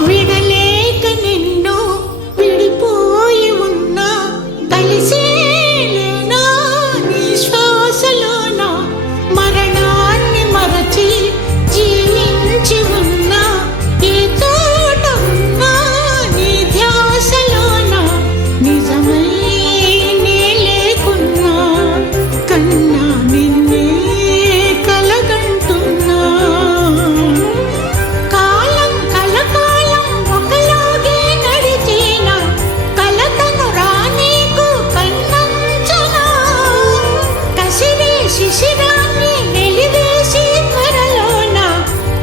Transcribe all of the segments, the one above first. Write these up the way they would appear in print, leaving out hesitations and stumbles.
విడలేక నిన్ను విడిపోయి ఉన్నా కలిసేలేనా నీ శ్వాసలోన మరణాన్ని మరచి జీవించి ఉన్నా ఏ తోట ఉన్నా నీ ధ్యాసలోన నిజమై నే లేకున్నా కన్నా నిన్నే కలగంటున్నా కాలం కలకాలం ఒకలాగే నడిచేనా కలతను రానీకు కన్నంచనా కసిరే శిశిరాన్ని వెలివేసి త్వరలోన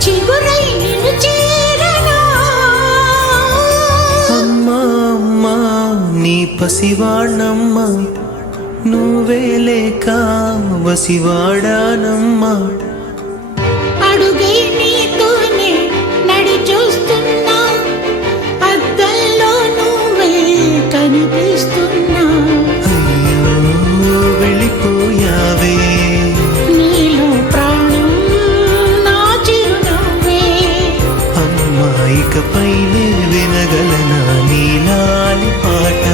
చిగురై నిన్ను చేరనా అమ్మా అమ్మా నీ పసివాణమ్మా నువ్వే లేక వసివాడానమ్మా అడుగై నీతోనే నడి చూస్తున్నా అద్దంలో నువ్వే కనిపిస్తున్నా అయ్యో వెళ్ళిపోయావే నీలో ప్రాణం నా చిరునవ్వే అమ్మా ఇకపైనే వినగలనా నీలాలి పాట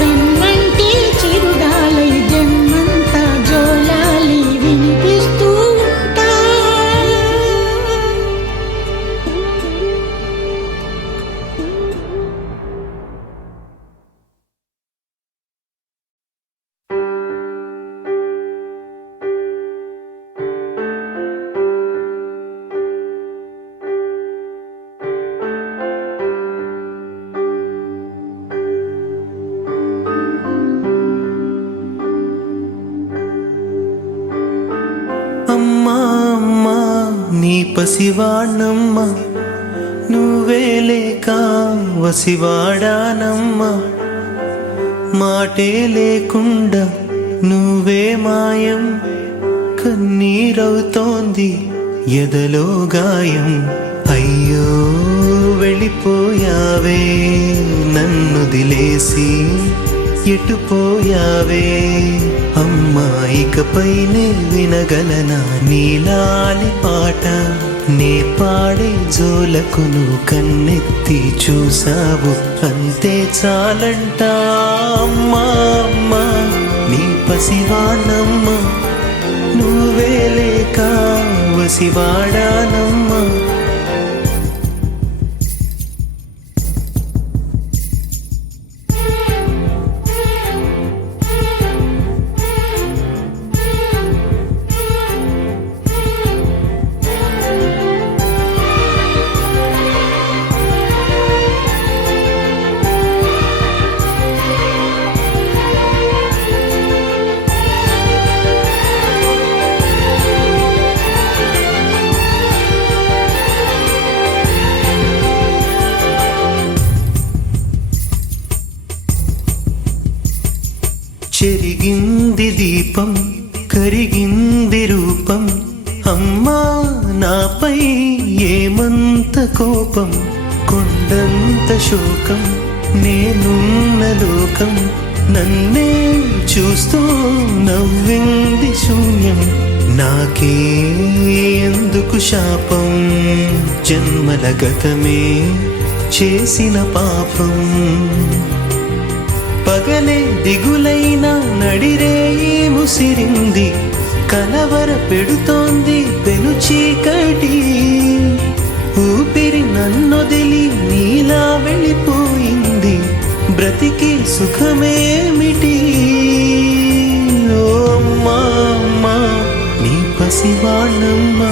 వెన్నంటి చిరుగాలై జన్మంతా జోలాలి వినిపిస్తూ ఉంటా అమ్మా అమ్మా నీ పసివాణమ్మా నువ్వే లేక వసివాడానమ్మా మాటే లేకుండా నువ్వే మాయం కన్నీరవుతోంది ఎదలో గాయం అయ్యో వెళ్ళిపోయావే నన్ను దిలేసి ఎటుపోయావే అమ్మా ఇకపైనే వినగలనా నీలాలి పాట నే పాడే జోలకు నువ్వు కన్నెత్తి చూసావు అంతే చాలంట అమ్మా అమ్మా నీ పసివాణమ్మా నువ్వే లేక వసివాడానమ్మా చెరిగింది దీపం కరిగింది రూపం అమ్మా నాపై ఏమంత కోపం కొండంత శోకం నేనున్న లోకం నన్నే చూస్తూ నవ్వింది శూన్యం నాకే ఎందుకు శాపం జన్మల గతమే చేసిన పాపం పగలే దిగులైన నడిరేయి ముసిరింది కలవర పెడుతోంది పెను చీకటి ఊపిరి నన్నొదిలి నీలా వెళ్ళిపోయింది బ్రతికి సుఖమేమిటి ఓ అమ్మా అమ్మా నీ పసివాణమ్మా